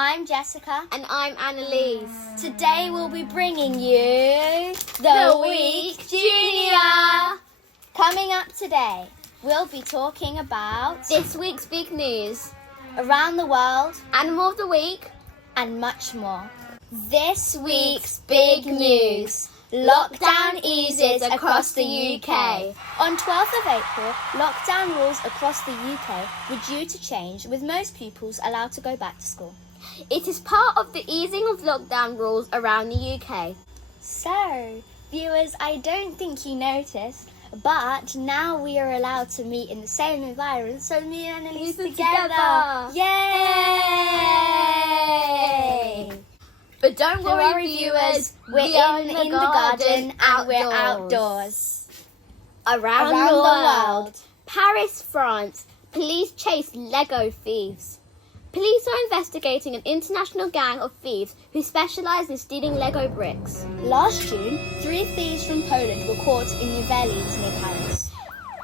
I'm Jessica. And I'm Annalese. Today we'll be bringing you The Week Junior. Coming up today, we'll be talking about This week's big news, around the world, Animal of the Week, and much more. This week's big news. Lockdown eases across the UK. On 12th of April, lockdown rules across the UK were due to change, with most pupils allowed to go back to school. It is part of the easing of lockdown rules around the UK. So, viewers, I don't think you noticed, but now we are allowed to meet in the same environment, so me and Annalese together. Yay! But don't worry, viewers, we're in the garden and we're outdoors. Around the world. Paris, France. Police chase Lego thieves. Police are investigating an international gang of thieves who specialise in stealing Lego bricks. Last June, 3 thieves from Poland were caught in Annalese near Paris.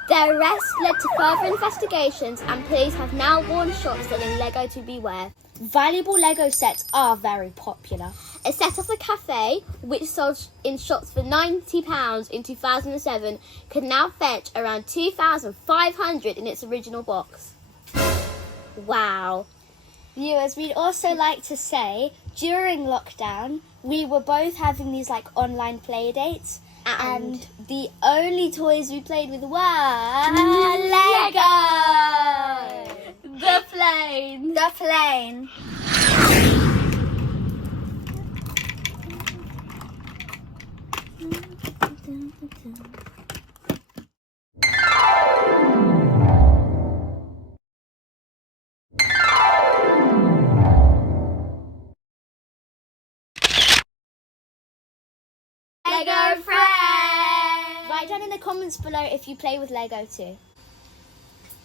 Their arrest led to further investigations, and police have now warned shops selling Lego to beware. Valuable Lego sets are very popular. A set of the cafe, which sold in shops for £90 in 2007, could now fetch around £2,500 in its original box. Wow. Viewers, we'd also like to say, during lockdown, we were both having these online play dates, and the only toys we played with were Lego! The plane! The plane. Lego friends! Write down in the comments below if you play with Lego too.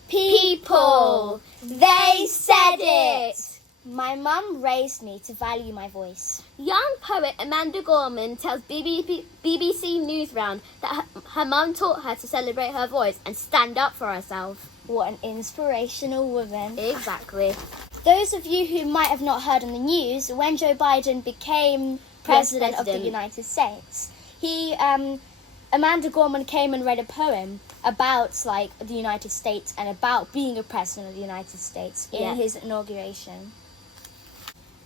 People, they said it! My mum raised me to value my voice. Young poet Amanda Gorman tells BBC News Round that her mum taught her to celebrate her voice and stand up for herself. What an inspirational woman. Exactly. Those of you who might have not heard on the news, when Joe Biden became President of the United States, Amanda Gorman came and read a poem about the United States and about being a president of the United States in his inauguration.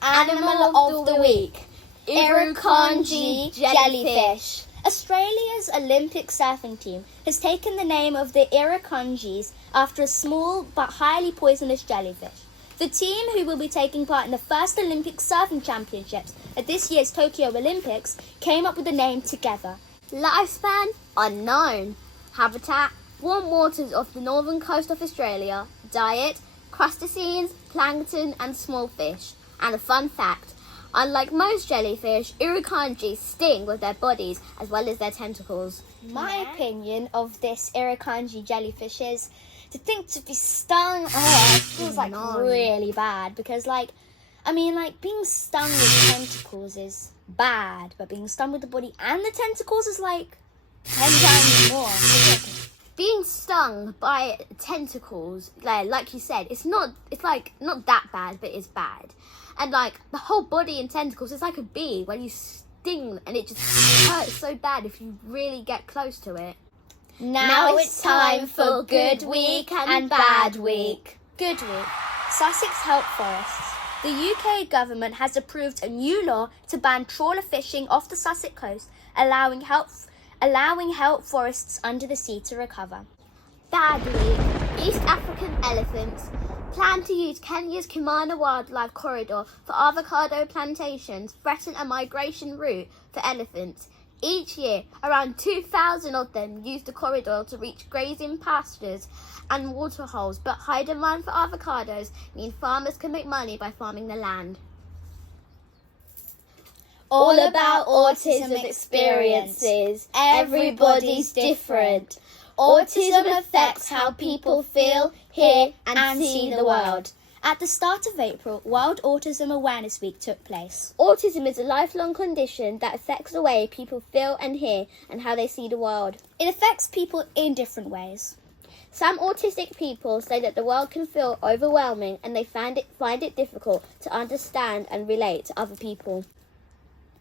Animal of the Week, Irukandji jellyfish. Australia's Olympic surfing team has taken the name of the Irukandjis after a small but highly poisonous jellyfish. The team, who will be taking part in the first Olympic surfing championships at this year's Tokyo Olympics, came up with the name together. Lifespan unknown. Habitat warm waters off the northern coast of Australia. Diet crustaceans, plankton and small fish. And a fun fact, unlike most jellyfish, Irukandjis sting with their bodies as well as their tentacles. My opinion of this Irukandji jellyfish is to be stung. Oh, it feels really bad because being stung with tentacles is bad, but being stung with the body and the tentacles is 10 times more. Being stung by tentacles, like you said, it's not that bad, but it's bad. And the whole body and tentacles, it's like a bee when you sting and it just hurts so bad if you really get close to it. Now it's time for Good Week and Bad Week. Good Week. Sussex Help Forests. The UK government has approved a new law to ban trawler fishing off the Sussex coast, allowing help forests under the sea to recover. Bad Week. East African elephants plan to use Kenya's Kimana Wildlife Corridor for avocado plantations, threaten a migration route for elephants. Each year, around 2,000 of them use the corridor to reach grazing pastures and waterholes, but high demand for avocados mean farmers can make money by farming the land. All about autism experiences. Everybody's different. Autism affects how people feel, hear, and see the world. At the start of April, World Autism Awareness Week took place. Autism is a lifelong condition that affects the way people feel and hear and how they see the world. It affects people in different ways. Some autistic people say that the world can feel overwhelming and they find it difficult to understand and relate to other people.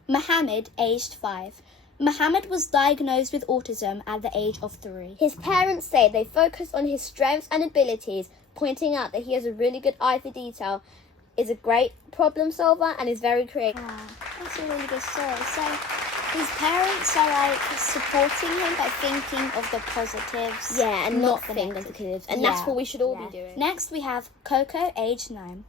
Mohammed, aged 5. Mohammed was diagnosed with autism at the age of 3. His parents say they focus on his strengths and abilities, pointing out that he has a really good eye for detail, is a great problem solver, and is very creative. Wow, that's a really good story. So his parents are like supporting him by thinking of the positives. Yeah, and not the think negatives. negatives. And that's what we should all be doing. Next we have Coco, age 9.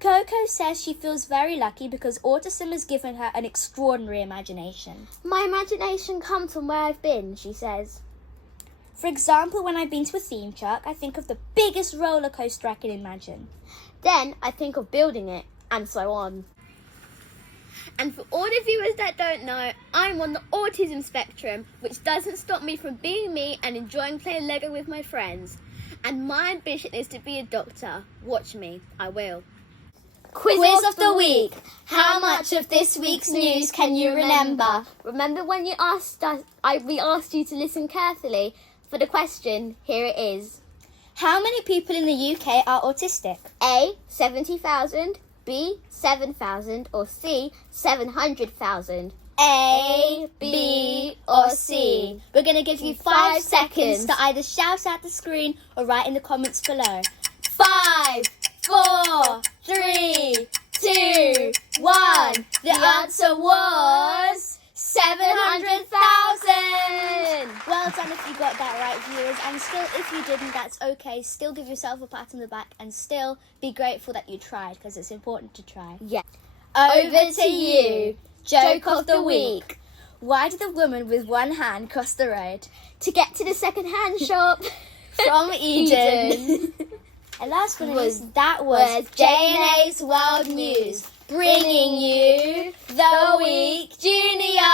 Coco says she feels very lucky because autism has given her an extraordinary imagination. My imagination comes from where I've been, she says. For example, when I've been to a theme park, I think of the biggest roller coaster I can imagine. Then I think of building it, and so on. And for all the viewers that don't know, I'm on the autism spectrum, which doesn't stop me from being me and enjoying playing Lego with my friends. And my ambition is to be a doctor. Watch me, I will. Quiz of the week. How much of this week's news can you remember? Remember when we asked you to listen carefully? For the question, here it is. How many people in the UK are autistic? A, 70,000, B, 7,000, or C, 700,000? A, B, or C. We're going to give you 5 seconds to either shout at the screen or write in the comments below. 5, 4, 3, 2, 1. The answer was 700,000. Well done if you got that right, viewers. And still, if you didn't, that's okay. Still give yourself a pat on the back and still be grateful that you tried, because it's important to try. Yeah. Over to you. Joke of the week. Why did the woman with one hand cross the road? To get to the second-hand shop. From Eden. And last one was J&A's World News, bringing you the Week Junior.